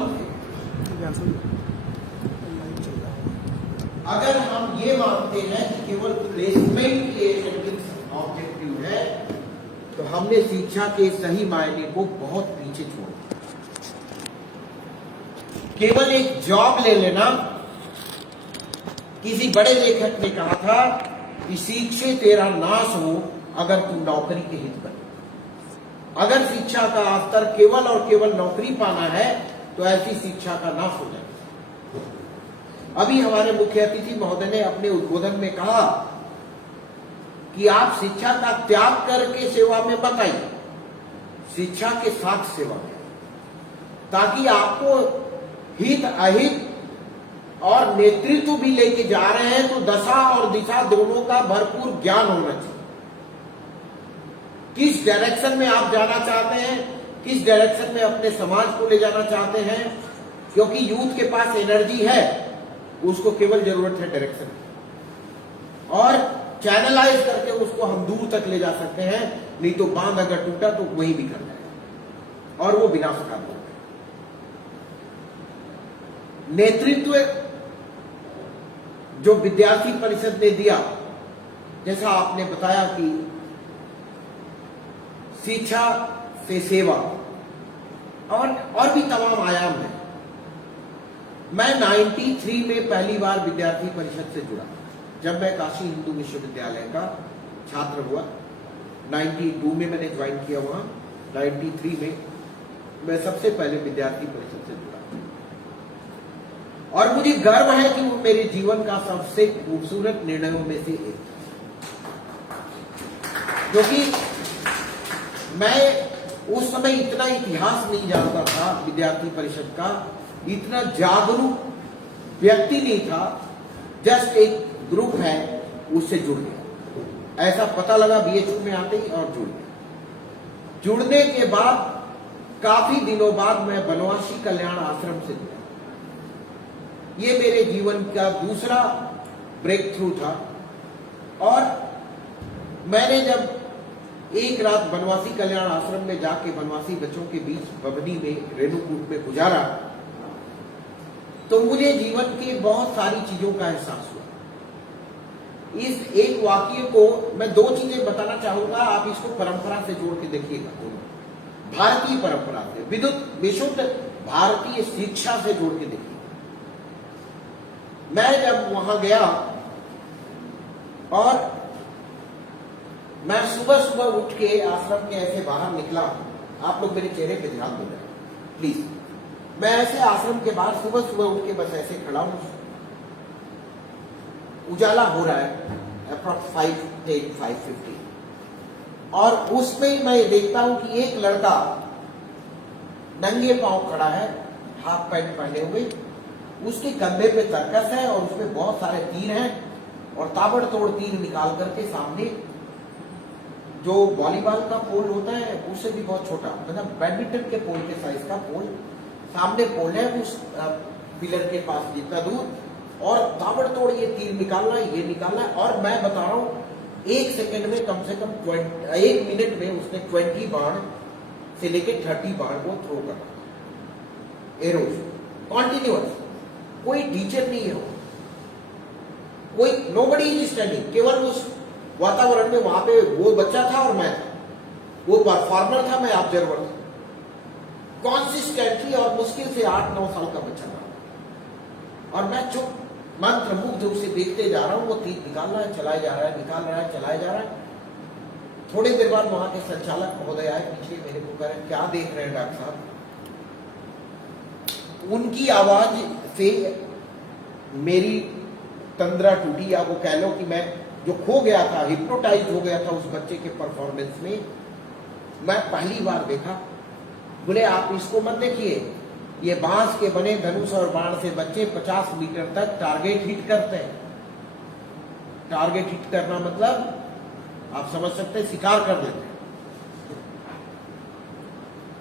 मानते हैं। अगर हम ये मानते हैं कि केवल प्लेसमेंट के ऑब्जेक्टिव है, तो हमने शिक्षा के सही मायने को बहुत पीछे छोड़ दिया। केवल एक जॉब ले लेना, किसी बड़े लेखक ने कहा था कि शिक्षे तेरा नाश हो अगर तू नौकरी के हित बने। अगर शिक्षा का स्तर केवल और केवल नौकरी पाना है तो ऐसी शिक्षा का नाश हो जाएगा। अभी हमारे मुख्य अतिथि महोदय ने अपने उद्बोधन में कहा कि आप शिक्षा का त्याग करके सेवा में मत आइए, शिक्षा के साथ सेवा में, ताकि आपको हित अहित और नेतृत्व भी लेके जा रहे हैं तो दशा और दिशा दोनों का भरपूर ज्ञान होना चाहिए। किस डायरेक्शन में आप जाना चाहते हैं, किस डायरेक्शन में अपने समाज को ले जाना चाहते हैं, क्योंकि यूथ के पास एनर्जी है, उसको केवल जरूरत है डायरेक्शन की, और चैनलाइज करके उसको हम दूर तक ले जा सकते हैं। नहीं तो बांध अगर टूटा तो वही भी कर जाएगा और वो विनाशकारी होगा। नेतृत्व जो विद्यार्थी परिषद ने दिया, जैसा आपने बताया कि शिक्षा से सेवा और भी तमाम आयाम है। मैं 93 में पहली बार विद्यार्थी परिषद से जुड़ा, जब मैं काशी हिंदू विश्वविद्यालय का छात्र हुआ। 92 में मैंने ज्वाइन किया वहां, 93 में मैं सबसे पहले विद्यार्थी परिषद से जुड़ा, और मुझे गर्व है कि वो मेरे जीवन का सबसे खूबसूरत निर्णयों में से एक, क्योंकि मैं उस समय इतना इतिहास नहीं जानता था विद्यार्थी परिषद का, इतना जागरूक व्यक्ति नहीं था। जस्ट एक ग्रुप है, उससे जुड़ गया, ऐसा पता लगा बीएचयू में आते ही, और जुड़ गया। जुड़ने के बाद काफी दिनों बाद मैं बनवासी कल्याण आश्रम से जुड़ा। ये मेरे जीवन का दूसरा ब्रेक थ्रू था, और मैंने जब एक रात बनवासी कल्याण आश्रम में जाके बनवासी बच्चों के बीच बबनी में रेणुकूट में गुजारा, तो मुझे जीवन के बहुत सारी चीजों का एहसास हुआ। इस एक वाक्य को मैं दो चीजें बताना चाहूंगा, आप इसको परंपरा से जोड़ के देखिएगा, दोनों भारतीय परंपरा से, विशुद्ध भारतीय शिक्षा से जोड़ के देखिए। मैं जब वहां गया और मैं सुबह सुबह उठ के आश्रम के ऐसे बाहर निकला, आप लोग मेरे चेहरे पे ध्यान दे रहे प्लीज। मैं ऐसे आश्रम के बाहर सुबह सुबह उठ के बस ऐसे खड़ा हूं, उजाला हो रहा है अप्रॉक्स 5:50, और उसमें मैं देखता हूं कि एक लड़का नंगे पांव खड़ा है, हाफ पैंट पहने हुए, उसके कंधे पे तरकस है और उसमें बहुत सारे तीर हैं, और ताबड़तोड़ तीर निकाल करके सामने जो वॉलीबॉल का पोल होता है उससे भी बहुत छोटा, मतलब बैडमिंटन के पोल के साइज का पोल, सामने पोल है उस पिलर के पास जितना दूर, और ताबड़तोड़ ये तीर निकालना है, ये निकालना है। और मैं बता रहा हूं एक सेकंड में कम से कम 1 मिनट में उसने 20 बाण से लेके 30 बाण को थ्रो करना, एरोज कॉन्टिन्यूअस। कोई टीचर नहीं है, कोई नोबडी इज स्टैंडिंग, केवल उस वातावरण में वहां पे वो बच्चा था और मैं था, वो परफॉर्मर था, मैं ऑब्जर्वर था। कॉन्सिस्टेंटली और मुश्किल से 8-9 साल का बच्चा था, और मैं चुप मंत्रमुग्ध उसे देखते जा रहा हूं। वो तीर निकाल रहा है, चलाया जा रहा है, निकाल रहा है, चलाया जा रहा है। थोड़ी देर बाद वहां के संचालक महोदय आए पीछे, मेरे को कह रहे क्या देख रहे हैं डॉक्टर साहब। उनकी आवाज से मेरी तंद्रा टूटी, या वो कह लो कि मैं जो खो गया था, हिप्नोटाइज हो गया था उस बच्चे के परफॉर्मेंस में। मैं पहली बार देखा। बोले आप इसको मत देखिए, ये बांस के बने धनुष और बाण से बच्चे 50 मीटर तक टारगेट हिट करते हैं। टारगेट हिट करना मतलब आप समझ सकते हैं, शिकार कर लेते हैं।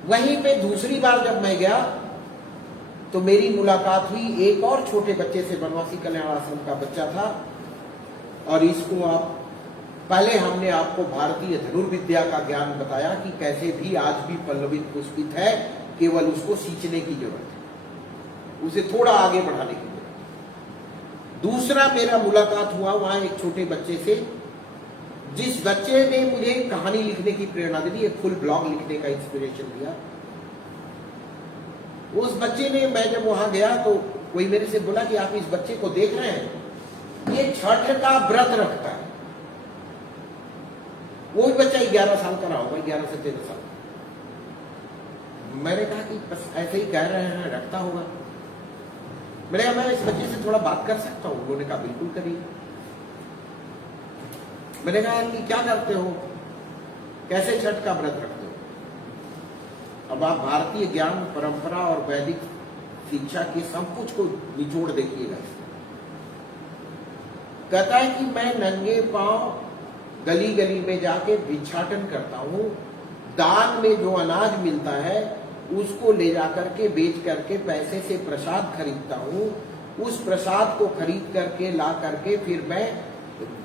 वहीं पे दूसरी बार जब मैं गया तो मेरी मुलाकात हुई एक और छोटे बच्चे से, बनवासी कल्याण आश्रम का बच्चा था, और इसको आप पहले हमने आपको भारतीय धनुर्विद्या का ज्ञान बताया कि कैसे भी आज भी पल्लवित पुष्पित है, केवल उसको सींचने की जरूरत है। उसे थोड़ा आगे बढ़ाने के लिए। दूसरा मेरा मुलाकात हुआ वहां एक छोटे बच्चे से, जिस बच्चे ने मुझे कहानी लिखने की प्रेरणा दी, एक फुल ब्लॉग लिखने का इंस्पिरेशन दिया। उस बच्चे ने, मैं जब वहां गया तो कोई मेरे से बोला कि आप इस बच्चे को देख रहे हैं, ये छठ का व्रत रखता है। वो भी बच्चा 11 साल का रहा होगा, 11 से 13 साल। मैंने कहा कि बस ऐसे ही कह रहे हैं, रखता होगा। मैंने कहा मैं इस बच्चे से थोड़ा बात कर सकता हूं? उन्होंने कहा बिल्कुल करिए। मैंने कहा कि क्या करते हो, कैसे छठ का व्रत रखते हो? अब आप भारतीय ज्ञान परंपरा और वैदिक शिक्षा के सब कुछ को निचोड़ देखिएगा। कहता है कि मैं नंगे पांव गली गली में जाके भिक्षाटन करता हूं, दान में जो अनाज मिलता है उसको ले जाकर के बेच करके पैसे से प्रसाद खरीदता हूं, उस प्रसाद को खरीद करके ला करके फिर मैं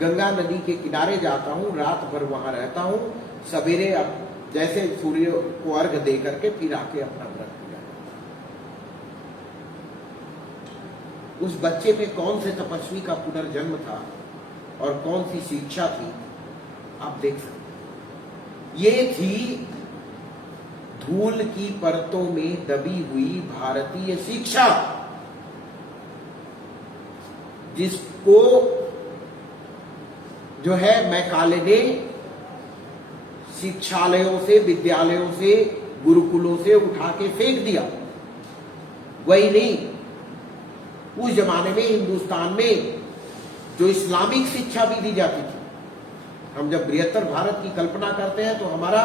गंगा नदी के किनारे जाता हूं, रात भर वहां रहता हूं, सवेरे अब जैसे सूर्य को अर्घ दे करके फिर आके अपना व्रत पूरा। उस बच्चे में कौन से तपस्वी का पुनर्जन्म था और कौन सी शिक्षा थी, आप देख सकते। ये थी धूल की परतों में दबी हुई भारतीय शिक्षा, जिसको जो है मैकाले ने शिक्षालयों से, विद्यालयों से, गुरुकुलों से उठा के फेंक दिया। वही नहीं, उस जमाने में हिंदुस्तान में जो इस्लामिक शिक्षा भी दी जाती थी, हम जब बृहत्तर भारत की कल्पना करते हैं तो हमारा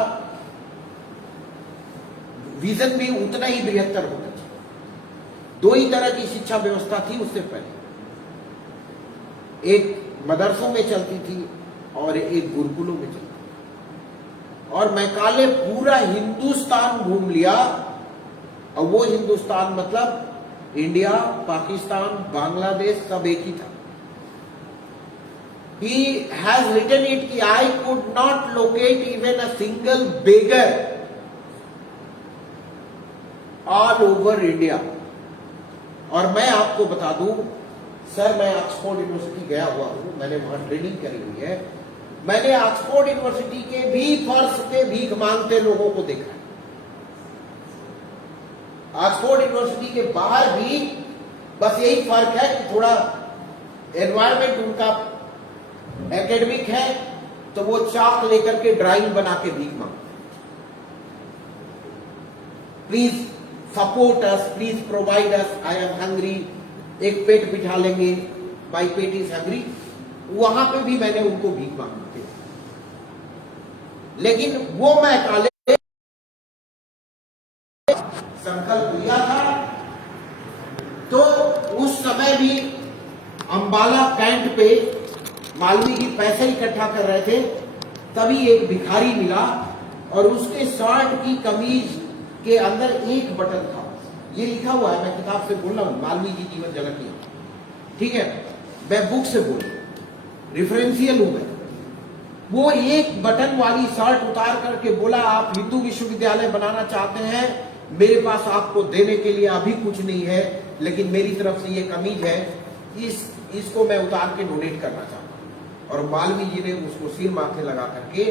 विजन भी उतना ही बृहत्तर होता था। दो ही तरह की शिक्षा व्यवस्था थी उससे पहले, एक मदरसों में चलती थी और एक गुरुकुलों में चलती थी। और मैकाले पूरा हिंदुस्तान घूम लिया, और वो हिंदुस्तान मतलब इंडिया, पाकिस्तान, बांग्लादेश सब एक ही था। He has written it कि I could not locate even a single beggar all over India। और मैं आपको बता दूं सर, मैं ऑक्सफोर्ड यूनिवर्सिटी गया हुआ हूं, मैंने वहां ट्रेनिंग करी हुई है। मैंने ऑक्सफोर्ड यूनिवर्सिटी के भी फर्श पे भीख मांगते लोगों को देखा है। ऑक्सफोर्ड यूनिवर्सिटी के बाहर भी बस यही फर्क है कि थोड़ा एनवायरमेंट उनका एकेडमिक है, तो वो चाक लेकर के ड्राइंग बना के भीख मांगते। Please support us, please provide us, I am hungry. एक पेट बिठा लेंगे, माई पेट इज हंग्री। वहां पे भी मैंने उनको भीख मांगी थी। लेकिन वो मैकाले संकल्प लिया था, तो उस समय भी अंबाला कैंट पे वाल्मीकि पैसे इकट्ठा कर रहे थे, तभी एक भिखारी मिला और उसके शर्ट की कमीज के अंदर एक बटन था। ये लिखा हुआ है, मैं किताब से बोल रहा हूं, वाल्मीकि जीवन जनक, ठीक है, मैं बुक से बोल, रिफरेंशियल हूं मैं। वो एक बटन वाली शर्ट उतार करके बोला, आप हिंदू विश्वविद्यालय बनाना चाहते हैं, मेरे पास आपको देने के लिए अभी कुछ नहीं है, लेकिन मेरी तरफ से ये कमीज है, इसको मैं उतार के डोनेट करना चाहता हूं। और मालवीय जी ने उसको सिर माथे लगा करके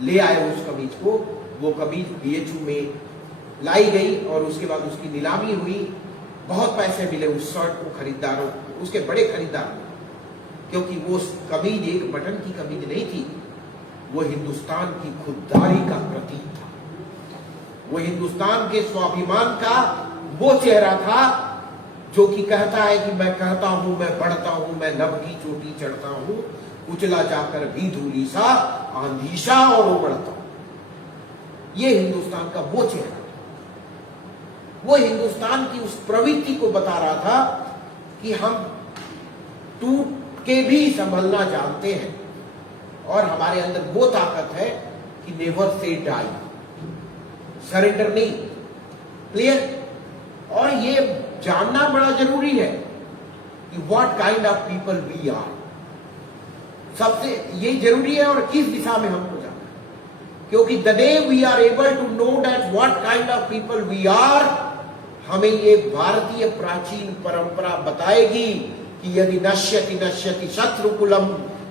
ले आए उस कमीज को। वो कमीज BHU में लाई गई और उसके बाद उसकी नीलामी हुई। बहुत पैसे मिले उस शर्ट को खरीदारों, उसके बड़े खरीदार, क्योंकि वो कमीज एक बटन की कमीज नहीं थी, वो हिंदुस्तान की खुददारी का प्रतीक था। वो हिंदुस्तान के स्वाभिमान का वो चेहरा था जो कि कहता है कि मैं कहता हूं, मैं बढ़ता हूं, मैं नभ की चोटी चढ़ता हूं, उचला जाकर भी धूली सा, आंधीसा और उमड़ता हूं। ये हिंदुस्तान का वो चेहरा, वो हिंदुस्तान की उस प्रवृत्ति को बता रहा था कि हम टूट के भी संभलना जानते हैं, और हमारे अंदर वो ताकत है कि नेवर से डाई, सरेंडर नहीं। क्लियर? और ये जानना बड़ा जरूरी है कि what kind of people we are. सबसे ये जरूरी है, और किस दिशा में हमको जाना है, क्योंकि the day we are able to know that what kind of people we are, हमें ये भारतीय प्राचीन परंपरा बताएगी कि यदि नश्यति नश्यति शत्रुकुलम,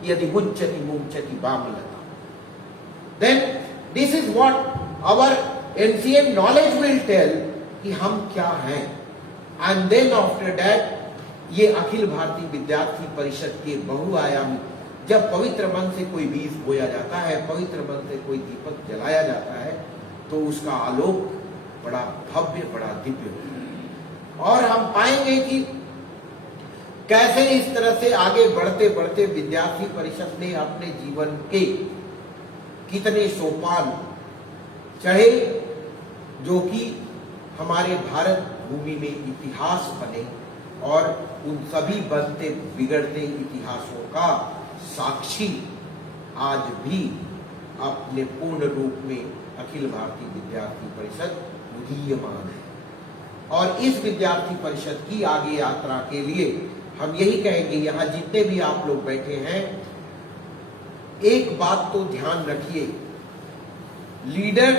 यदि मुंचति मुंचति वामलता। Then this is what our ancient knowledge will tell कि हम क्या हैं। एंड देन आफ्टर दैट ये अखिल भारतीय विद्यार्थी परिषद के बहुआयामी, जब पवित्र मन से कोई बीज बोया जाता है, पवित्र मन से कोई दीपक जलाया जाता है, तो उसका आलोक बड़ा भव्य, बड़ा दिव्य होता है। और हम पाएंगे कि कैसे इस तरह से आगे बढ़ते बढ़ते विद्यार्थी परिषद ने अपने जीवन के कितने सोपान चढ़े, जो कि हमारे भारत भूमि में इतिहास बने, और उन सभी बनते बिगड़ते इतिहासों का साक्षी आज भी अपने पूर्ण रूप में अखिल भारतीय विद्यार्थी परिषद उदीयमान है। और इस विद्यार्थी परिषद की आगे यात्रा के लिए हम यही कहेंगे, यहां जितने भी आप लोग बैठे हैं, एक बात तो ध्यान रखिए, लीडर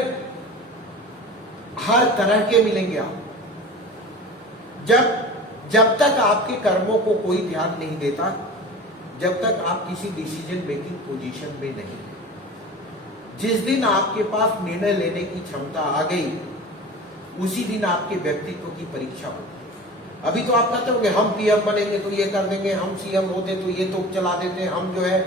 हर तरह के मिलेंगे आप। जब तक आपके कर्मों को कोई ध्यान नहीं देता, जब तक आप किसी डिसीजन मेकिंग पोजीशन में नहीं है, जिस दिन आपके पास निर्णय लेने की क्षमता आ गई, उसी दिन आपके व्यक्तित्व की परीक्षा होती है। अभी तो आप कहते होंगे हम पीएम बनेंगे तो ये कर देंगे, हम सीएम होते तो ये तो चला देते, हम जो है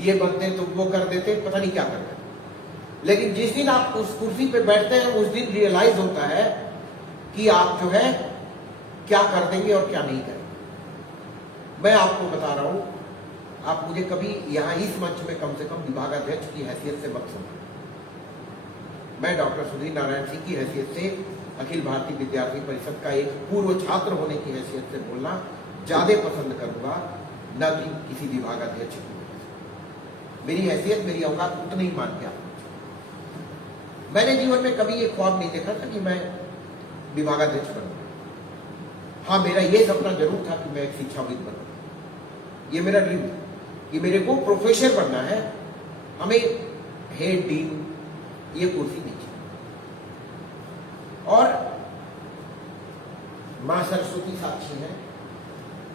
ये बनते तो वो कर देते, पता नहीं क्या करते। लेकिन जिस दिन आप उस कुर्सी पे बैठते हैं, उस दिन रियलाइज होता है कि आप जो है क्या कर देंगे और क्या नहीं करेंगे। मैं आपको बता रहा हूं, आप मुझे कभी यहां इस मंच में कम से कम विभागाध्यक्ष की हैसियत से मत सुनो। मैं डॉक्टर सुधीर नारायण सिंह की हैसियत से, अखिल भारतीय विद्यार्थी परिषद का एक पूर्व छात्र होने की हैसियत से बोलना ज्यादा पसंद करूंगा, न कि किसी विभागाध्यक्ष की। मेरी हैसियत, मेरी औकात उतनी ही मान के आप। मैंने जीवन में कभी ये ख्वाब नहीं देखा था कि मैं विभागाध्यक्ष बनूंगा। हाँ, मेरा ये सपना जरूर था कि मैं एक शिक्षाविद बनूं। ये मेरा ड्रीम था कि मेरे को प्रोफेसर बनना है, हमें हेड डीन ये कुर्सी नहीं चाहिए। और मां सरस्वती साक्षी है,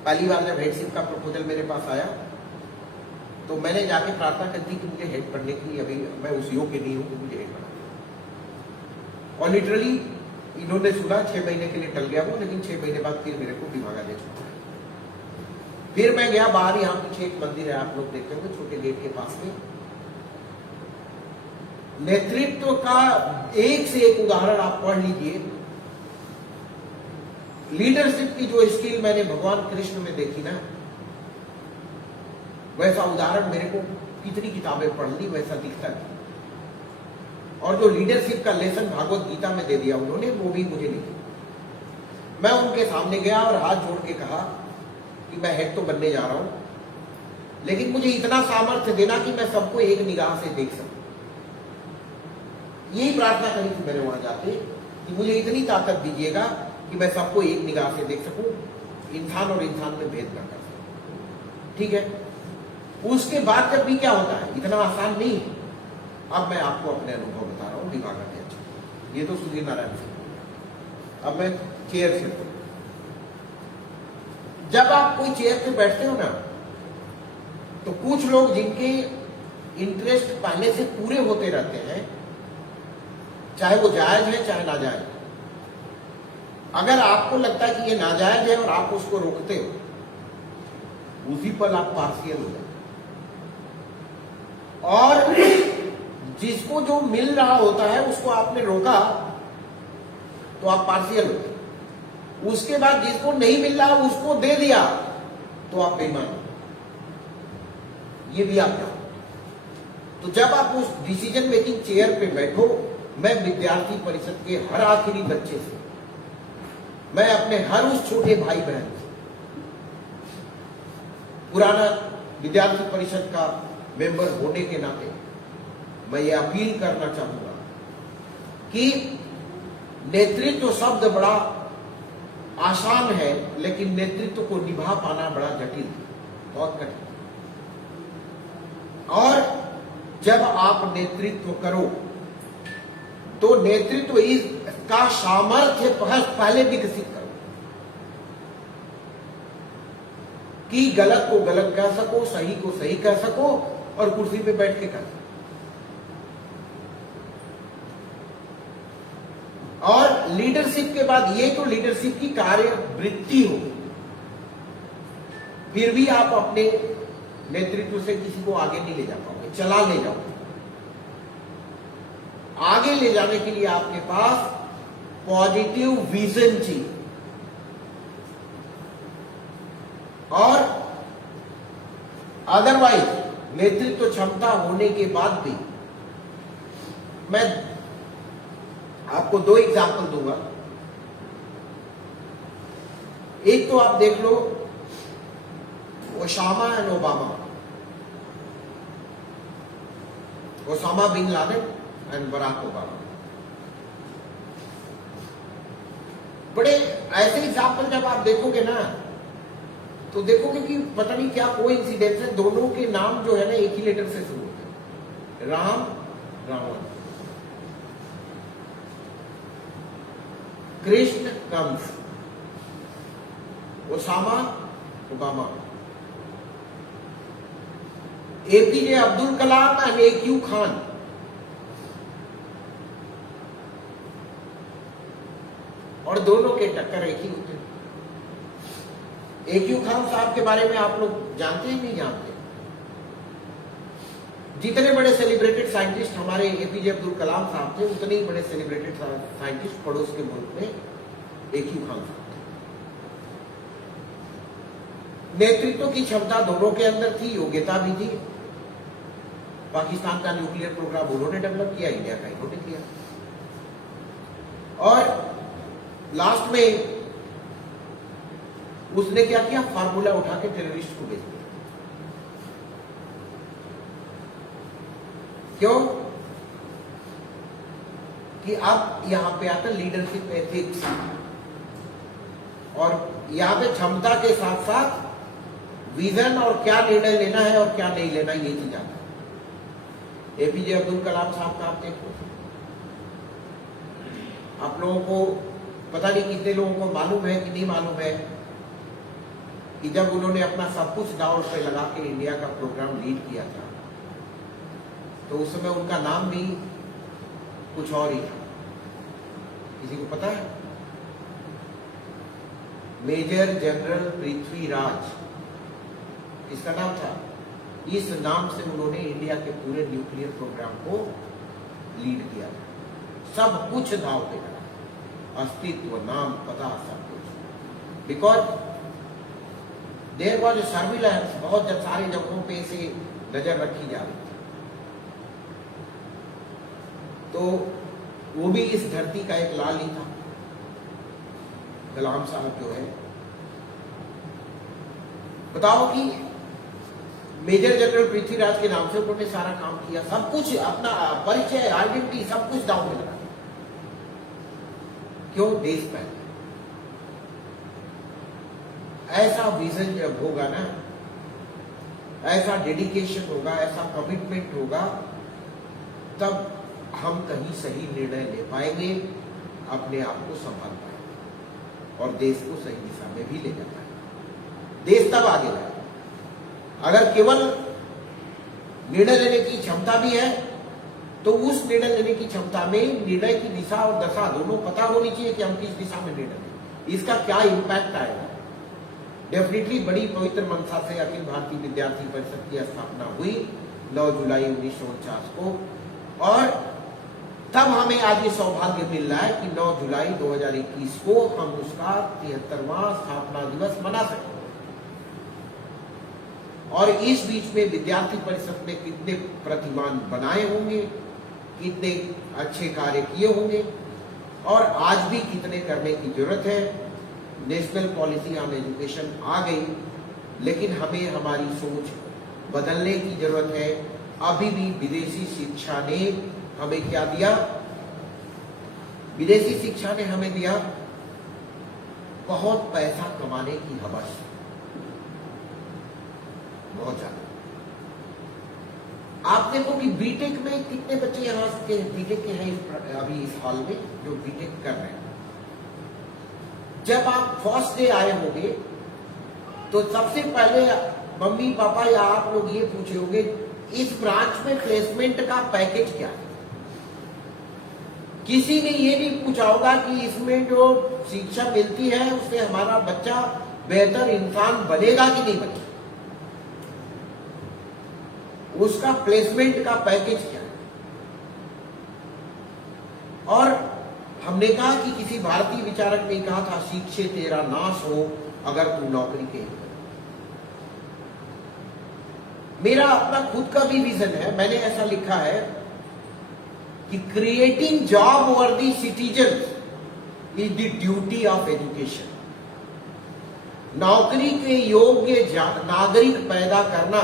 पहली बार जब हेडशिप का प्रपोजल मेरे पास आया तो मैंने जाके प्रार्थना कर दी कि मुझे हेड बनने की, अभी मैं उस योग्य नहीं हूं कि मुझे हेड बना। और लिटरली इन्होंने सुना, 6 महीने के लिए टल गया वो, लेकिन 6 महीने बाद फिर मेरे को विभागाध्यक्ष बनाया। फिर मैं गया बाहर, यहां पीछे एक मंदिर है, आप लोग देखते होंगे, छोटे गेट के पास में। नेतृत्व का एक से एक उदाहरण आप पढ़ लीजिए। लीडरशिप की जो स्किल मैंने भगवान कृष्ण में देखी ना, वैसा उदाहरण मेरे को कितनी किताबें पढ़ ली वैसा दिखता है। और जो लीडरशिप का लेसन भागवत गीता में दे दिया उन्होंने, वो भी मुझे नहीं दिया। मैं उनके सामने गया और हाथ जोड़ के कहा कि मैं हेड तो बनने जा रहा हूं, लेकिन मुझे इतना सामर्थ्य देना कि मैं सबको एक निगाह से देख सकूं। यही प्रार्थना करी थी मैंने वहां जाके कि मुझे इतनी ताकत दीजिएगा कि मैं सबको एक निगाह से देख सकूं, इंसान और इंसान में भेद न कर सकूं। ठीक है, उसके बाद जब भी क्या होता है, इतना आसान नहीं है। अब मैं आपको अपने अनुभव बता रहा हूं विभागाध्यक्ष। ये तो सुधीर नारायण सिंह। अब मैं चेयर से, जब आप कोई चेयर पे बैठते हो ना, तो कुछ लोग जिनके इंटरेस्ट पहले से पूरे होते रहते हैं, चाहे वो जायज है चाहे नाजायज, अगर आपको लगता है कि ये नाजायज है और आप उसको रोकते हो, उसी पर आप पार्शियल हो जाते। और जिसको जो मिल रहा होता है उसको आपने रोका तो आप पार्शियल हो। उसके बाद जिसको नहीं मिल रहा उसको दे दिया तो आप बेईमान हो। ये भी आप जानो। तो जब आप उस डिसीजन मेकिंग चेयर पे बैठो, मैं विद्यार्थी परिषद के हर आखिरी बच्चे से, मैं अपने हर उस छोटे भाई बहन से, पुराना विद्यार्थी परिषद का मेंबर होने के नाते मैं ये अपील करना चाहूंगा कि नेतृत्व शब्द बड़ा आसान है, लेकिन नेतृत्व को निभा पाना बड़ा जटिल, बहुत कठिन। और जब आप नेतृत्व करो तो नेतृत्व इज का सामर्थ्य पहले विकसित करो कि गलत को गलत कह सको, सही को सही कह सको और कुर्सी पे बैठ के कर सको। और लीडरशिप के बाद ये तो लीडरशिप की कार्यवृत्ति हो, फिर भी आप अपने नेतृत्व से किसी को आगे नहीं ले जा पाओगे, चला ले जाओगे। आगे ले जाने के लिए आपके पास पॉजिटिव विजन चाहिए और अदरवाइज नेतृत्व क्षमता होने के बाद भी, मैं आपको दो एग्जाम्पल दूंगा। एक तो आप देख लो Osama and Obama, Osama bin Laden and Barack Obama. बड़े ऐसे एग्जाम्पल जब आप देखोगे ना तो देखोगे कि पता नहीं क्या कोइंसिडेंस है, दोनों के नाम जो है ना एक ही लेटर से शुरू होते हैं, Ram Ravan, Krishna Kans, Osama Obama, APJ Abdul Kalam and AQ Khan. और दोनों के टक्कर एक ही होते हैं। AQ खान साहब के बारे में आप लोग जानते ही नहीं जानते। जितने बड़े सेलिब्रेटेड साइंटिस्ट हमारे एपीजे अब्दुल कलाम साहब थे, उतने ही बड़े सेलिब्रेटेड साइंटिस्ट पड़ोस के मुल्क में AQ खान साहब थे। नेतृत्व की क्षमता दोनों के अंदर थी, योग्यता भी थी। पाकिस्तान का न्यूक्लियर प्रोग्राम उन्होंने डेवलप किया, इंडिया का इन्होंने किया। और लास्ट में उसने क्या किया, फार्मूला उठा के टेररिस्ट को भेज दिया। क्यों? कि अब यहां पे आता लीडरशिप एथिक्स, और यहां पे क्षमता के साथ साथ विजन और क्या निर्णय लेना है और क्या नहीं लेना, ये चीज आता है। एपीजे अब्दुल कलाम साहब का आप देखो, आप लोगों को पता नहीं कितने लोगों को मालूम है कि नहीं मालूम है कि जब उन्होंने अपना सब कुछ दांव पे लगा के इंडिया का प्रोग्राम लीड किया था, तो उस समय उनका नाम भी कुछ और ही था। किसी को पता है? मेजर जनरल पृथ्वीराज इसका नाम था। इस नाम से उन्होंने इंडिया के पूरे न्यूक्लियर प्रोग्राम को लीड किया था। सब कुछ दांव पे लगा, अस्तित्व, नाम, पता, सब कुछ। Because there was a surveillance, बहुत सारे जगहों पे से नजर रखी जा रही थी। तो वो भी इस धरती का एक लाल ही था, कलाम साहब जो है। बताओ कि मेजर जनरल पृथ्वीराज के नाम से उन्होंने सारा काम किया, सब कुछ, अपना परिचय, आइडेंटिटी, सब कुछ दांव में लगा। क्यों? देश पहले। ऐसा विजन जब होगा ना, ऐसा डेडिकेशन होगा, ऐसा कमिटमेंट होगा, तब हम कहीं सही निर्णय ले पाएंगे, अपने आप को संभाल पाएंगे और देश को सही दिशा में भी ले जा पाएंगे। देश तब आगे बढ़ेगा। अगर केवल निर्णय लेने की क्षमता भी है, तो उस निर्णय लेने की क्षमता में निर्णय की दिशा और दशा दोनों पता होनी चाहिए कि हम किस दिशा में निर्णय लें, इसका क्या इम्पैक्ट आएगा। डेफिनेटली बड़ी पवित्र मनसा से अखिल भारतीय विद्यार्थी परिषद की स्थापना हुई 9 जुलाई 1949 को, और तब हमें आज ये सौभाग्य मिल रहा है कि 9 जुलाई 2021 को हम उसका 73वां स्थापना दिवस मना सकते हैं। और इस बीच में विद्यार्थी परिषद ने कितने प्रतिमान बनाए होंगे, कितने अच्छे कार्य किए होंगे, और आज भी कितने करने की जरूरत है। नेशनल पॉलिसी ऑन एजुकेशन आ गई, लेकिन हमें हमारी सोच बदलने की जरूरत है। अभी भी विदेशी शिक्षा ने हमें क्या दिया? विदेशी शिक्षा ने हमें दिया बहुत पैसा कमाने की हवस, बहुत ज्यादा। आप देखो कि बीटेक में कितने बच्चे यहाँ के बीटेक के हैं अभी इस हाल में जो बीटेक कर रहे हैं। जब आप फर्स्ट डे आए होंगे तो सबसे पहले मम्मी पापा या आप लोग ये पूछे होंगे इस ब्रांच में प्लेसमेंट का पैकेज क्या है। किसी ने ये नहीं पूछा होगा कि इसमें जो शिक्षा मिलती है उससे हमारा बच्चा बेहतर इंसान बनेगा कि नहीं बनेगा, उसका प्लेसमेंट का पैकेज क्या है। और हमने कहा कि किसी भारतीय विचारक ने कहा था शिक्षे तेरा नाश हो अगर तू नौकरी के। मेरा अपना खुद का भी विजन है, मैंने ऐसा लिखा है कि क्रिएटिंग जॉब वर्दी citizen is the duty of education. नौकरी के योग्य नागरिक पैदा करना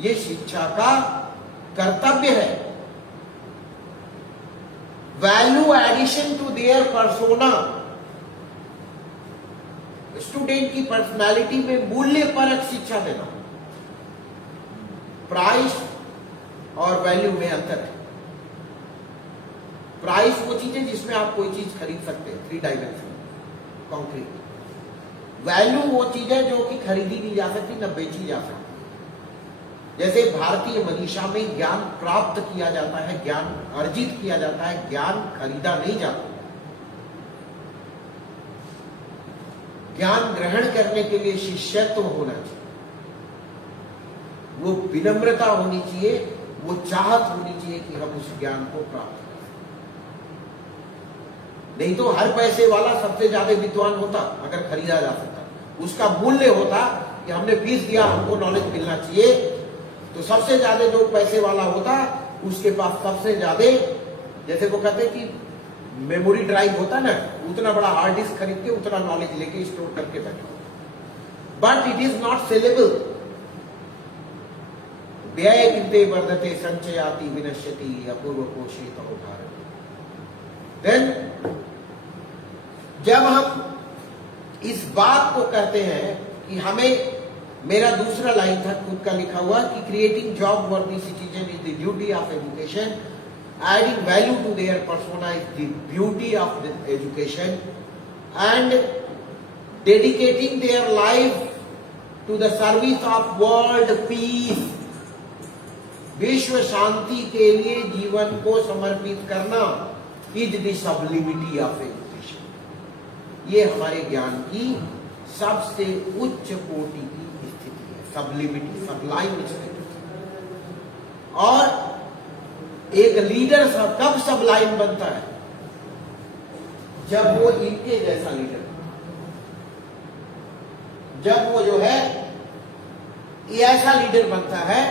ये शिक्षा का कर्तव्य है। Value addition to their persona, student की पर्सनालिटी में मूल्य परक शिक्षा देना। प्राइस और वैल्यू में अंतर है। प्राइस वो चीज है जिसमें आप कोई चीज खरीद सकते हैं, 3 डायमेंशन कॉन्क्रीट। वैल्यू वो चीज है जो कि खरीदी नहीं जा सकती, न बेची जा सकती। जैसे भारतीय मनीषा में ज्ञान प्राप्त किया जाता है, ज्ञान अर्जित किया जाता है, ज्ञान खरीदा नहीं जाता। ज्ञान ग्रहण करने के लिए शिष्यत्व होना चाहिए, वो विनम्रता होनी चाहिए, वो चाहत होनी चाहिए कि हम उस ज्ञान को प्राप्त करें। नहीं तो हर पैसे वाला सबसे ज्यादा विद्वान होता अगर खरीदा जा सकता। उसका मूल्य होता कि हमने फीस दिया, हमको नॉलेज मिलना चाहिए, तो सबसे ज्यादा जो पैसे वाला होता उसके पास सबसे ज्यादा, जैसे वो कहते कि मेमोरी ड्राइव होता ना, उतना बड़ा हार्ड डिस्क खरीद के उतना नॉलेज लेके स्टोर करके बैठो। But it is not saleable. व्यय किंते वर्धते संचयाति विनश्यति अपूर्व कोशे तो देन जब हम इस बात को कहते हैं कि हमें, मेरा दूसरा लाइन था खुद का लिखा हुआ कि क्रिएटिंग जॉब वर्दी citizen is the duty of education, adding value to their persona is the beauty of the education, and dedicating their life to the service of world peace, विश्व शांति के लिए जीवन को समर्पित करना is the sublimity of education। ये हमारे ज्ञान की सबसे उच्च कोटि की स्थिति है, सबलिमिटी, सबलाइम स्थिति। और एक लीडर कब सबलाइन बनता है? जब वो इनके जैसा लीडर, जब वो जो है ऐसा लीडर बनता है,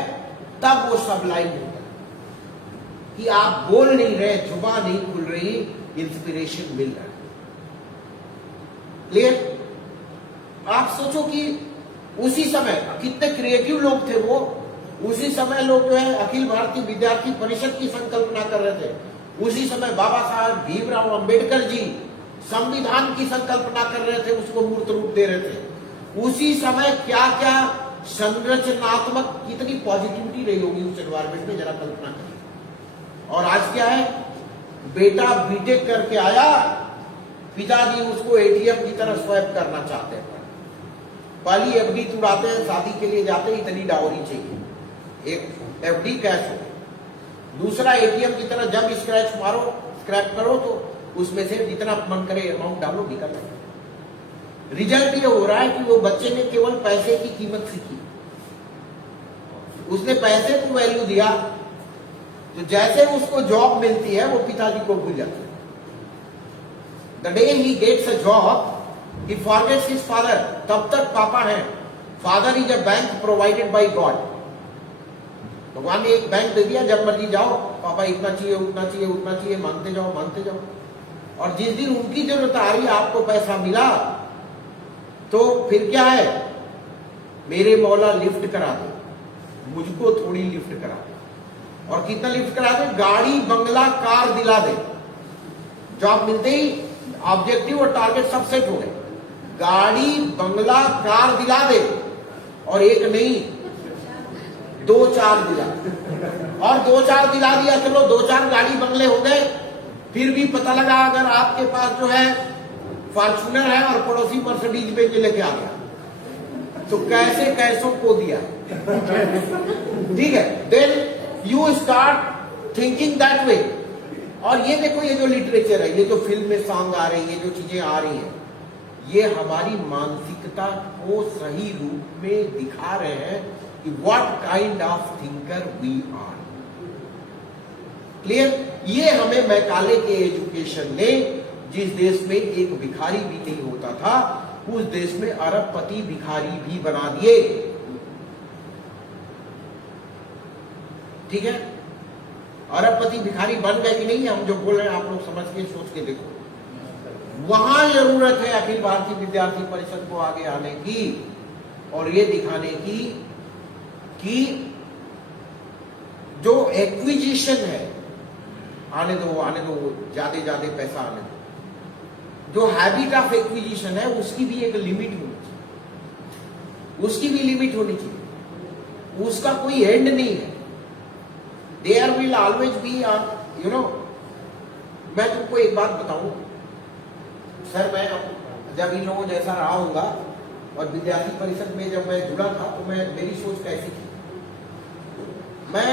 तब वो सबलाइन होता है कि आप बोल नहीं रहे, जुबान नहीं खुल रही, इंस्पिरेशन मिल रहा है। क्लियर? आप सोचो कि उसी समय कितने क्रिएटिव लोग थे वो। उसी समय लोग जो है अखिल भारतीय विद्यार्थी परिषद की संकल्पना कर रहे थे। उसी समय बाबा साहब भीमराव अंबेडकर जी संविधान की संकल्पना कर रहे थे, उसको मूर्त रूप दे रहे थे। उसी समय क्या क्या संरचनात्मक, कितनी पॉजिटिविटी रही होगी उस एनवायरमेंट में, जरा कल्पना करिए। और आज क्या है, बेटा बीटेक करके आया, पिताजी उसको एटीएम की तरह स्वैप करना चाहते हैं। पहली एफडी तुड़ाते हैं, शादी के लिए जाते हैं, इतनी डाउरी चाहिए, एक एफडी कैश हो। दूसरा एटीएम की तरह जब स्क्रैच मारो, स्क्रैप करो तो उसमें से जितना मन करे अमाउंट डालो, निकल जाए। रिजल्ट ये हो रहा है कि वो बच्चे ने केवल पैसे की कीमत सीखी, उसने पैसे को वैल्यू दिया, तो जैसे उसको जॉब मिलती है वो पिताजी को भूल जाता है। The day he gets a job he forgets his father। तब तक पापा है। Father is a bank provided by God. भगवान ने एक बैंक दे दिया, जब मर्जी जाओ, पापा इतना चाहिए, उतना चाहिए, उतना चाहिए, मांगते जाओ, मांगते जाओ। और जिस दिन उनकी जरूरत आ रही है, आपको पैसा मिला, तो फिर क्या है, मेरे मौला लिफ्ट करा दे, मुझको थोड़ी लिफ्ट करा दे। और कितना लिफ्ट करा दे? गाड़ी, बंगला, कार दिला दे। जॉब मिलते ही ऑब्जेक्टिव और टारगेट सब सेट हो गए। गाड़ी, बंगला, कार दिला दे। और एक नहीं, 2-4 दिला, और 2-4 दिला दिया, चलो 2-4 गाड़ी बंगले हो गए, फिर भी पता लगा अगर आपके पास जो है फॉर्च्यूनर है और पड़ोसी मर्सिडीज बेच लेके आ गया, तो कैसे कैसों को दिया, ठीक है। Then you start thinking that way. और ये देखो, ये जो लिटरेचर है, ये जो फिल्म में सॉन्ग आ रही है, ये जो चीजें आ रही हैं, ये हमारी मानसिकता को सही रूप में दिखा रहे हैं कि what kind of thinker we are. Clear? ये हमें मैकाले के एजुकेशन ने, जिस देश में एक भिखारी भी नहीं होता था, उस देश में अरबपति भिखारी भी बना दिए। ठीक है, अरबपति भिखारी बन गए कि नहीं, हम जो बोल रहे हैं आप लोग समझ के सोच के देखो। वहां जरूरत है अखिल भारतीय विद्यार्थी परिषद को आगे आने की और ये दिखाने की कि जो एक्विजिशन है, आने दो ज्यादा पैसा आने दो। जो हैबिट ऑफ एक्विजिशन है उसकी भी एक लिमिट होनी चाहिए, उसकी भी लिमिट होनी चाहिए, उसका कोई एंड नहीं है। There will always be you know. मैं तुमको एक बात बताऊं सर, मैं जब इन लोगों जैसा रहा होगा और विद्यार्थी परिषद में जब मैं जुड़ा था तो मेरी सोच कैसी थी। मैं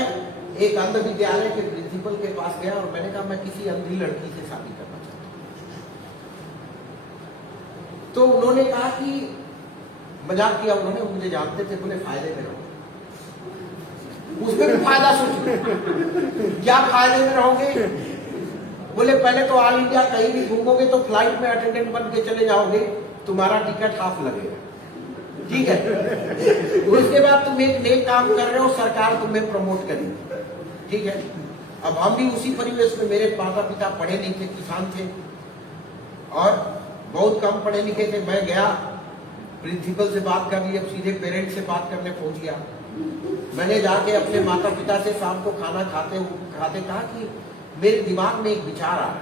एक अंध विद्यालय के प्रिंसिपल के पास गया और मैंने कहा मैं किसी अंधी लड़की से शादी करना चाहता हूं। तो उन्होंने कहा कि मजाक किया उन्होंने, मुझे जानते थे, बोले फायदे में रहोगे। उसमें भी फायदा सोचो, क्या फायदे में रहोगे? बोले पहले तो ऑल इंडिया कहीं भी घूमोगे तो फ्लाइट में अटेंडेंट बन के चले जाओगे, तुम्हारा टिकट हाफ लगेगा, ठीक है। उसके बाद तुम एक नए काम कर रहे हो, सरकार तुम्हें प्रमोट करेगी, ठीक है। अब हम भी उसी परिवेश में, मेरे माता पिता पढ़े नहीं थे, किसान थे और बहुत कम पढ़े लिखे थे। मैं गया, प्रिंसिपल से बात कर ली, अब सीधे पेरेंट्स से बात करने पहुंच गया। मैंने जाके अपने माता पिता से शाम को खाना खाते कहा कि मेरे दिमाग में एक विचार आ रहा है।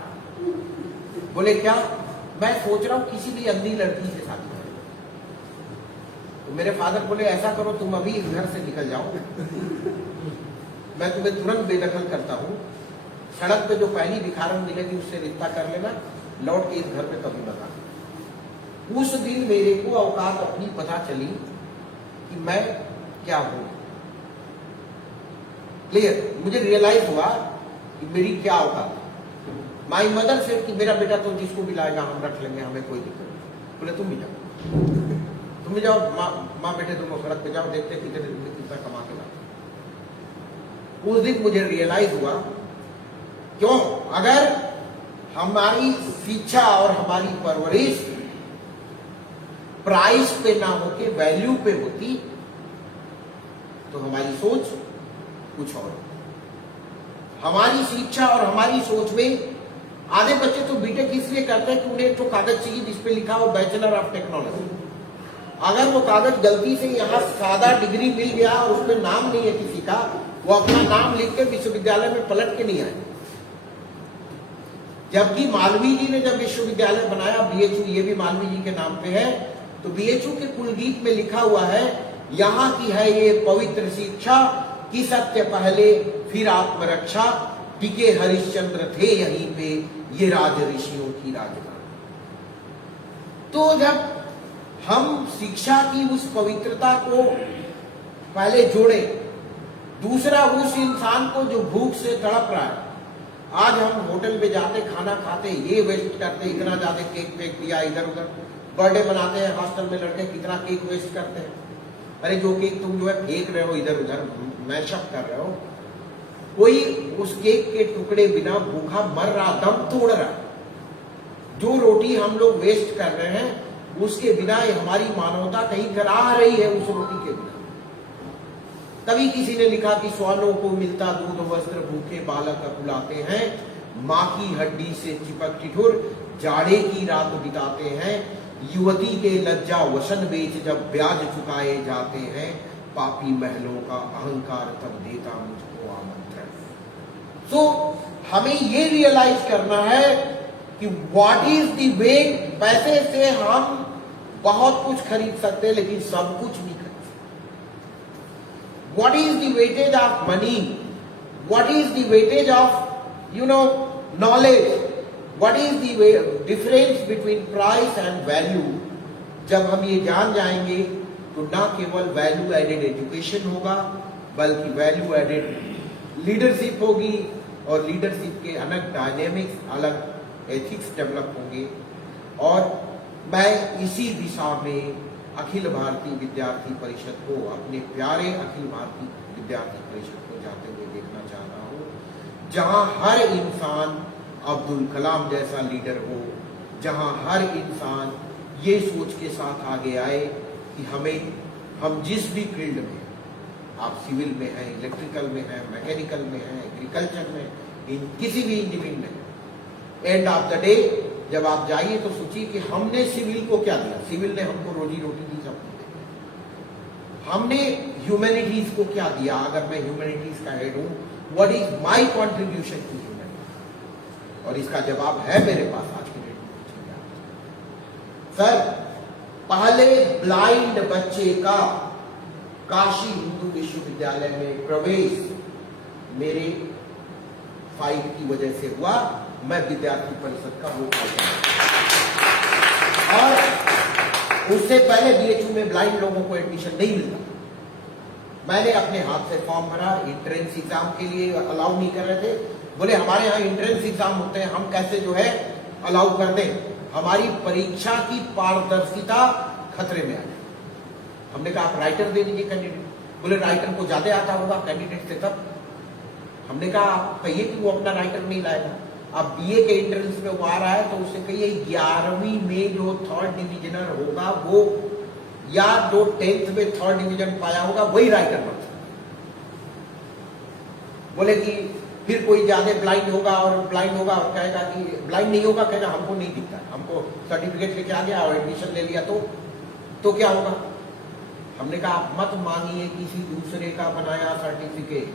बोले क्या? मैं सोच रहा हूं किसी भी अंधी लड़की से शादी करूं। तो मेरे फादर बोले ऐसा करो, तुम अभी इस घर से निकल जाओ, मैं तुम्हें तुरंत बेदखल करता हूं। सड़क पे जो पहली भिखारन मिलेगी उससे रिश्ता कर लेना, लौट के इस घर पे कभी मत आना। उस दिन मेरे को औकात अपनी पता चली कि मैं क्या हूं। क्लियर? मुझे रियलाइज हुआ कि मेरी क्या औकात है। माई मदर से कि मेरा बेटा तो जिसको भी लाएगा हम रख लेंगे, हमें कोई दिक्कत नहीं। बोले तुम भी जाओ, तुम भी जाओ, माँ बेटे दोनों सड़क पे जाओ, देखते कितने दिन में कितना कमा के लाते। उस दिन मुझे रियलाइज हुआ, क्यों? अगर हमारी शिक्षा और हमारी परवरिश प्राइस पे ना होके वैल्यू पे होती तो हमारी सोच कुछ और। हमारी शिक्षा और हमारी सोच में आधे बच्चे तो बीटेक इसलिए करते हैं कि उन्हें तो कागज चाहिए जिसपे लिखा हो बैचलर ऑफ टेक्नोलॉजी। अगर वो कागज गलती से यहाँ सादा डिग्री मिल गया और उसमें नाम नहीं है किसी का, वो अपना नाम लिख के विश्वविद्यालय में पलट के नहीं आए। जबकि मालवीय जी ने जब विश्वविद्यालय बनाया, बीएचयू, ये भी मालवीय जी के नाम पे है, तो बीएचयू के कुलगीत में लिखा हुआ है, यहाँ की है ये पवित्र शिक्षा कि सत्य पहले फिर आत्मरक्षा, टिके हरिश्चंद्र थे यहीं पे, ये राज ऋषियों की राजधानी। तो जब हम शिक्षा की उस पवित्रता को पहले जोड़े, दूसरा उस इंसान को जो भूख से तड़प रहा है। आज हम होटल में जाते, खाना खाते, ये वेस्ट करते, इतना ज्यादा केक फेंक दिया इधर उधर, बर्थडे मनाते हैं हॉस्टल में लड़के, कितना केक वेस्ट करते हैं। अरे जो केक तुम जो है फेंक रहे हो इधर उधर, मैशअप कर रहे हो, कोई उस केक के टुकड़े बिना भूखा मर रहा, दम तोड़ रहा। जो रोटी हम लोग वेस्ट कर रहे हैं उसके बिना हमारी मानवता कहीं करा रही है, उस रोटी के बिना। तभी किसी ने लिखा कि स्वानों को मिलता दूध वस्त्र, भूखे बालक अकुलाते हैं, माँ की हड्डी से चिपक ठिठुर, जाड़े की रात बिताते हैं, युवती के लज्जा वसन बेच जब ब्याज चुकाए जाते हैं, पापी महलों का अहंकार तब देता मुझको आमंत्रण। सो हमें ये रियलाइज करना है कि व्हाट इज द वे। पैसे से हम बहुत कुछ खरीद सकते हैं लेकिन सब कुछ नहीं खरीद सकते। what is the weightage of money, what is the weightage of knowledge, what is the difference between price and value. जब हम ये जान जाएंगे तो ना केवल वैल्यू एडेड एजुकेशन होगा बल्कि वैल्यू एडेड लीडरशिप होगी और लीडरशिप के अलग डायनेमिक्स, अलग एथिक्स डेवलप होंगे। और मैं इसी दिशा में अखिल भारतीय विद्यार्थी परिषद को, अपने प्यारे अखिल भारतीय विद्यार्थी परिषद को जाते हुए देखना चाहता हूँ, जहां हर इंसान अब्दुल कलाम जैसा लीडर हो, जहां हर इंसान ये सोच के साथ आगे आए कि हम जिस भी फील्ड में, आप सिविल में हैं, इलेक्ट्रिकल में हैं, मैकेनिकल में हैं, एग्रीकल्चर में, इन किसी भी इंजीनियरिंग में, एंड ऑफ द डे जब आप जाइए तो सोचिए कि हमने सिविल को क्या दिया। सिविल ने हमको रोजी रोटी दी, सब कुछ। हमने ह्यूमैनिटीज को क्या दिया। अगर मैं ह्यूमैनिटीज का हेड हूं, what is my contribution to humanities, और इसका जवाब है मेरे पास आज की डेट में। सर, पहले ब्लाइंड बच्चे का काशी हिंदू विश्वविद्यालय में प्रवेश मेरे फाइल की वजह से हुआ। मैं विद्यार्थी परिषद का वो और उससे पहले बीएचयू में ब्लाइंड लोगों को एडमिशन नहीं मिलता। मैंने अपने हाथ से फॉर्म भरा, एंट्रेंस एग्जाम के लिए अलाउ नहीं कर रहे थे। बोले हमारे यहाँ एंट्रेंस एग्जाम होते हैं, हम कैसे जो है अलाउ कर दें, हमारी परीक्षा की पारदर्शिता खतरे में आ गई। हमने कहा आप राइटर दे दीजिए कैंडिडेट। बोले राइटर को ज्यादा आता होगा कैंडिडेट से तब। हमने कहा आप कहिए कि वो अपना राइटर नहीं लाएगा। अब बीए के एंट्रेंस में वो आ रहा है तो उसे कहिए 11वीं में जो 3rd डिविजनर होगा वो, या जो 10th में 3rd डिवीजन पाया होगा वही राइटर बन सकता। बोले कि फिर कोई ज्यादा ब्लाइंड होगा और कहेगा कि ब्लाइंड नहीं होगा, कहेगा हमको नहीं दिखता, हमको सर्टिफिकेट लेके आ गया और एडमिशन ले लिया तो क्या होगा। हमने कहा आप मत मांगिए किसी दूसरे का बनाया सर्टिफिकेट।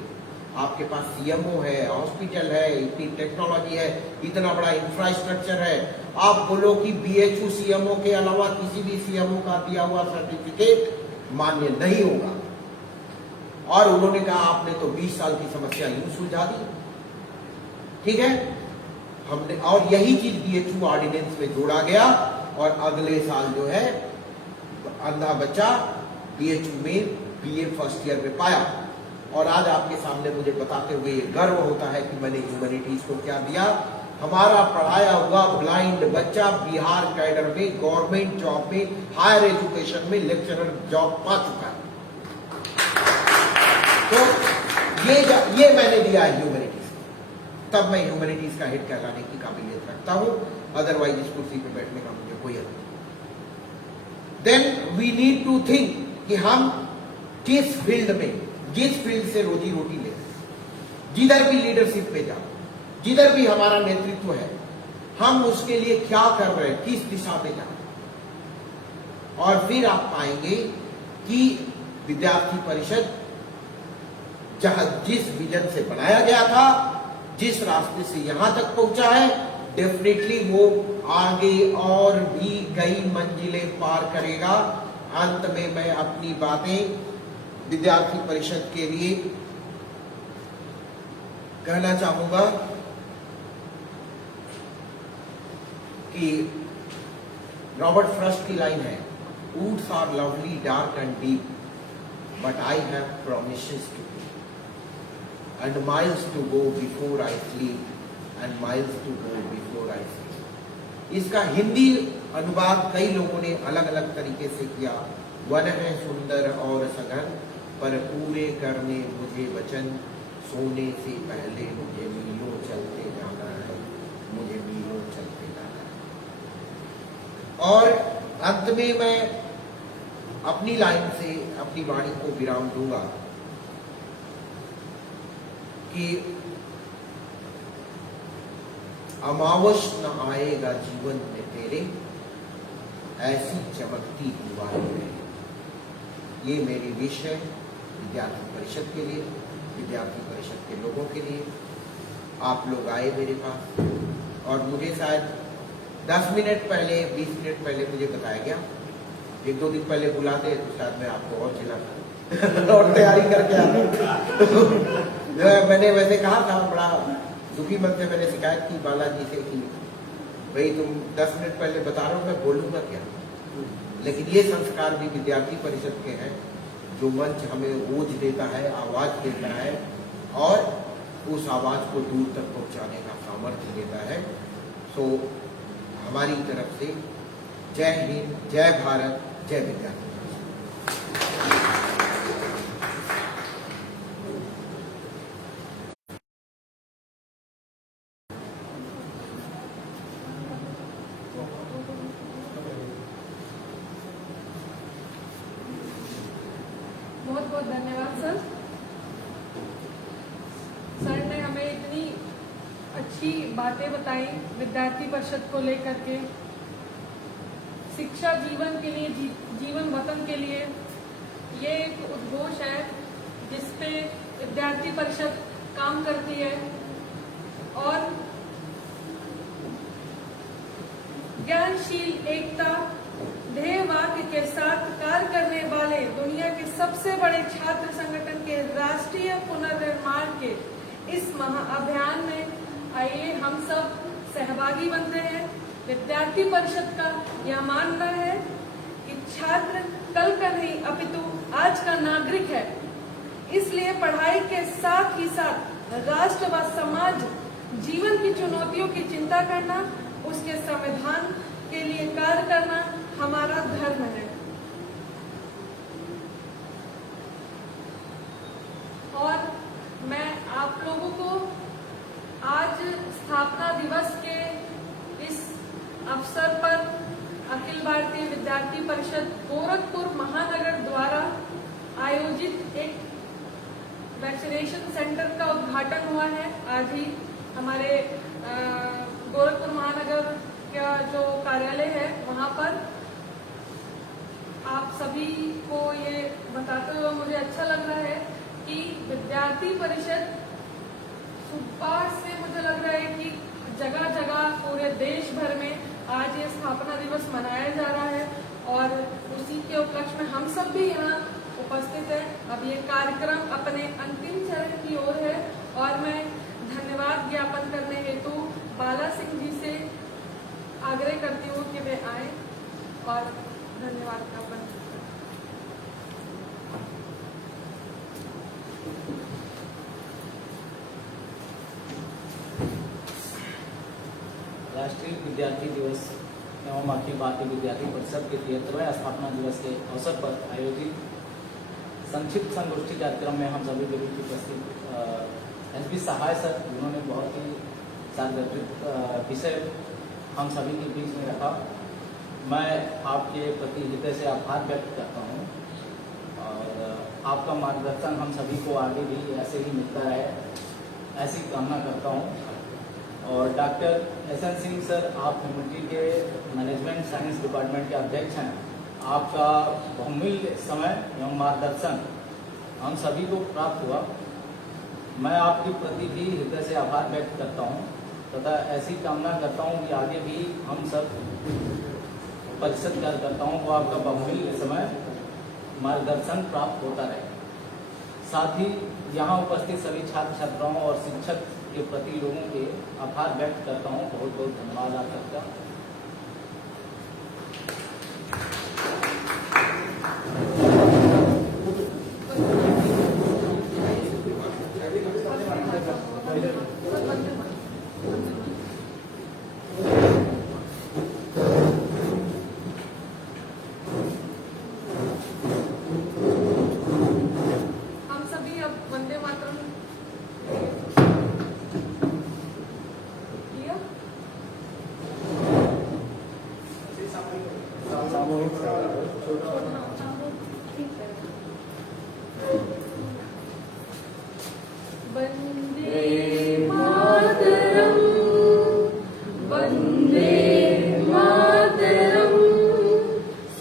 आपके पास सीएमओ है, हॉस्पिटल है, इतनी टेक्नोलॉजी है, इतना बड़ा इंफ्रास्ट्रक्चर है। आप बोलो कि बीएचयू सीएमओ के अलावा किसी भी सीएमओ का दिया हुआ सर्टिफिकेट मान्य नहीं होगा। और उन्होंने कहा आपने तो 20 साल की समस्या यूं सुलझा दी। ठीक है, हमने, और यही चीज बीएचयू ऑर्डिनेंस में जोड़ा गया और अगले साल जो है अंधा बच्चा बीएचयू में बीए फर्स्ट ईयर में पाया। और आज आपके सामने मुझे बताते हुए ये गर्व होता है कि मैंने ह्यूमैनिटीज को क्या दिया। हमारा पढ़ाया हुआ ब्लाइंड बच्चा बिहार कैडर में गवर्नमेंट जॉब में, हायर एजुकेशन में लेक्चरर जॉब पा चुका है। तो ये मैंने दिया है ह्यूमैनिटीज को। तब मैं ह्यूमैनिटीज का हेड कहलाने की काबिलियत रखता हूं, अदरवाइज इस कुर्सी पे बैठने का मुझे कोई हक नहीं। Then we need to think कि हम किस फील्ड में, जिस फील्ड से रोजी रोटी ले, जिधर भी लीडरशिप पे जाओ, जिधर भी हमारा नेतृत्व है, हम उसके लिए क्या कर रहे हैं, किस दिशा में जा रहे हैं। और फिर आप पाएंगे कि विद्यार्थी परिषद जहां जिस विजन से बनाया गया था, जिस रास्ते से यहां तक पहुंचा है, डेफिनेटली वो आगे और भी कई मंजिलें पार करेगा। अंत में मैं अपनी बातें विद्यार्थी परिषद के लिए कहना चाहूंगा कि रॉबर्ट फ्रॉस्ट की लाइन है, woods are lovely dark and deep but I have promises to and miles to go before I sleep and miles to go before I sleep। इसका हिंदी अनुवाद कई लोगों ने अलग अलग तरीके से किया। वन है सुंदर और सघन पर पूरे करने मुझे वचन, सोने से पहले मुझे मीलों चलते जाना है, मुझे मीलों चलते जाना है। और अंत में मैं अपनी लाइन से अपनी वाणी को विराम दूंगा कि अमावस न आएगा जीवन में तेरे, ऐसी चमकती दीवारें रहे। ये मेरी विश है विद्यार्थी परिषद के लिए, विद्यार्थी परिषद के लोगों के लिए। आप लोग आए मेरे पास और मुझे शायद 10 मिनट पहले, 20 मिनट पहले मुझे बताया गया, 1-2 दिन पहले बुलाते तो शायद मैं आपको और चिल्लाता। और तैयारी करके आना। मैंने वैसे कहा था, बड़ा दुखी मन से मैंने शिकायत की बालाजी से कि भाई तुम 10 मिनट पहले बता रहे हो, मैं बोलूंगा क्या। लेकिन ये संस्कार भी विद्यार्थी परिषद के हैं, जो मंच हमें ओज देता है, आवाज देता है और उस आवाज को दूर तक पहुंचाने का सामर्थ्य देता है। सो हमारी तरफ से जय हिंद, जय भारत, जय विद्यार्थी। बहुत बहुत धन्यवाद सर। सर ने हमें इतनी अच्छी बातें बताई विद्यार्थी परिषद को लेकर के, शिक्षा जीवन के लिए, जीवन वतन के लिए। ये एक उद्घोष है जिसपे विद्यार्थी परिषद काम करती है और ज्ञानशील एकता ध्येय वाक्य के साथ कार्य करने वाले दुनिया के सबसे बड़े छात्र संगठन के राष्ट्रीय पुनर्निर्माण के इस महाअभियान में आइए हम सब सहभागी बनते हैं। विद्यार्थी परिषद का यह मानना है कि छात्र कल का नहीं अपितु आज का नागरिक है, इसलिए पढ़ाई के साथ ही साथ राष्ट्र व समाज जीवन की चुनौतियों की चिंता करना, उसके संविधान के लिए कार्य करना हमारा धर्म है। और मैं आप लोगों को आज स्थापना दिवस के इस अवसर पर अखिल भारतीय विद्यार्थी परिषद गोरखपुर महानगर द्वारा आयोजित एक वैक्सीनेशन सेंटर का उद्घाटन हुआ है। आज ही हमारे गोरखपुर महानगर का जो कार्यालय है वहां पर आप सभी को ये बताते हुए मुझे अच्छा लग रहा है कि विद्यार्थी परिषद सुबह से मुझे लग रहा है कि जगह जगह पूरे देश भर में आज ये स्थापना दिवस मनाया जा रहा है और उसी के उपलक्ष्य में हम सब भी यहाँ उपस्थित हैं। अब ये कार्यक्रम अपने अंतिम चरण की ओर है और मैं धन्यवाद ज्ञापन करने हेतु बाला सिंह जी से आग्रह करती हूँ कि वे आए और धन्यवाद ज्ञापन। राष्ट्रीय विद्यार्थी दिवस एवं अखिल भारतीय विद्यार्थी परिषद के 73वें स्थापना दिवस के अवसर पर आयोजित संक्षिप्त संगोष्ठी कार्यक्रम में हम सभी के बीच उपस्थित एसबी सहाय सर, उन्होंने बहुत ही सार्वत्रिक विषय हम सभी के बीच में रखा। मैं आपके प्रति हृदय से आभार व्यक्त करता हूँ और आपका मार्गदर्शन हम सभी को आगे भी ऐसे ही मिलता रहे, ऐसी कामना करता हूँ। और डॉक्टर एस.एन. सिंह सर, आप ह्यूमैनिटी के मैनेजमेंट साइंस डिपार्टमेंट के अध्यक्ष हैं। आपका बहुमूल्य समय एवं मार्गदर्शन हम सभी को प्राप्त हुआ। मैं आपके प्रति भी हृदय से आभार व्यक्त करता हूँ तथा ऐसी कामना करता हूँ कि आगे भी हम सब परिषद कार्यकर्ताओं को आपका बहुमूल्य समय मार्गदर्शन प्राप्त होता रहे। साथ ही यहाँ उपस्थित सभी छात्र छात्राओं और शिक्षक के प्रति लोगों के आभार व्यक्त करता हूँ। बहुत बहुत धन्यवाद आप सबका। हम सभी अब वंदे मातरम किया। वंदे मातरम, वंदे मातरम,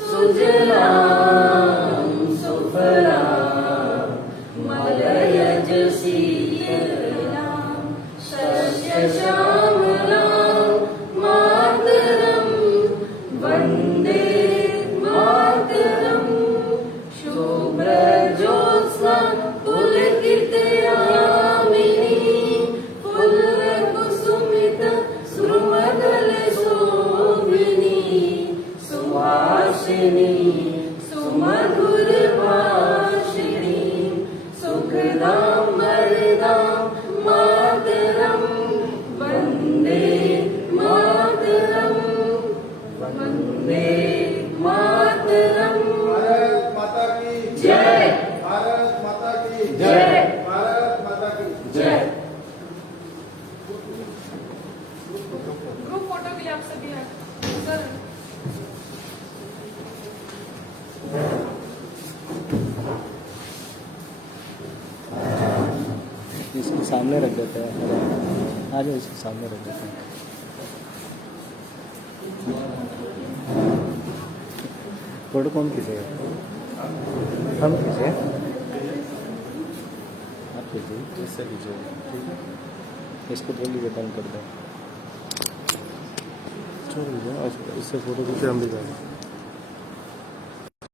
सुजलाम सुफलाम मलयज शीतलाम शस्य श्यामलाम मातरम, वंदे मातरम। सुमधुर भाषिणी सुखदां वरदां मातरं वन्दे मातरं वन्दे मातरं। भारत माता की जय। भारत माता की जय। भारत माता की जय। ग्रुप फोटो के लिए आप सभी हैं सर। इसके सामने रख देते हैं, आ जाओ इसके सामने रख देते हैं। फोटो कौन खींचेगा? हम खींचे? आप खींचिए, इससे खींचेगा, ठीक है? इसको थोड़ी देर बंद कर दो, छोड़ दीजिए, इससे फोटो खींचे हम भी जाएंगे।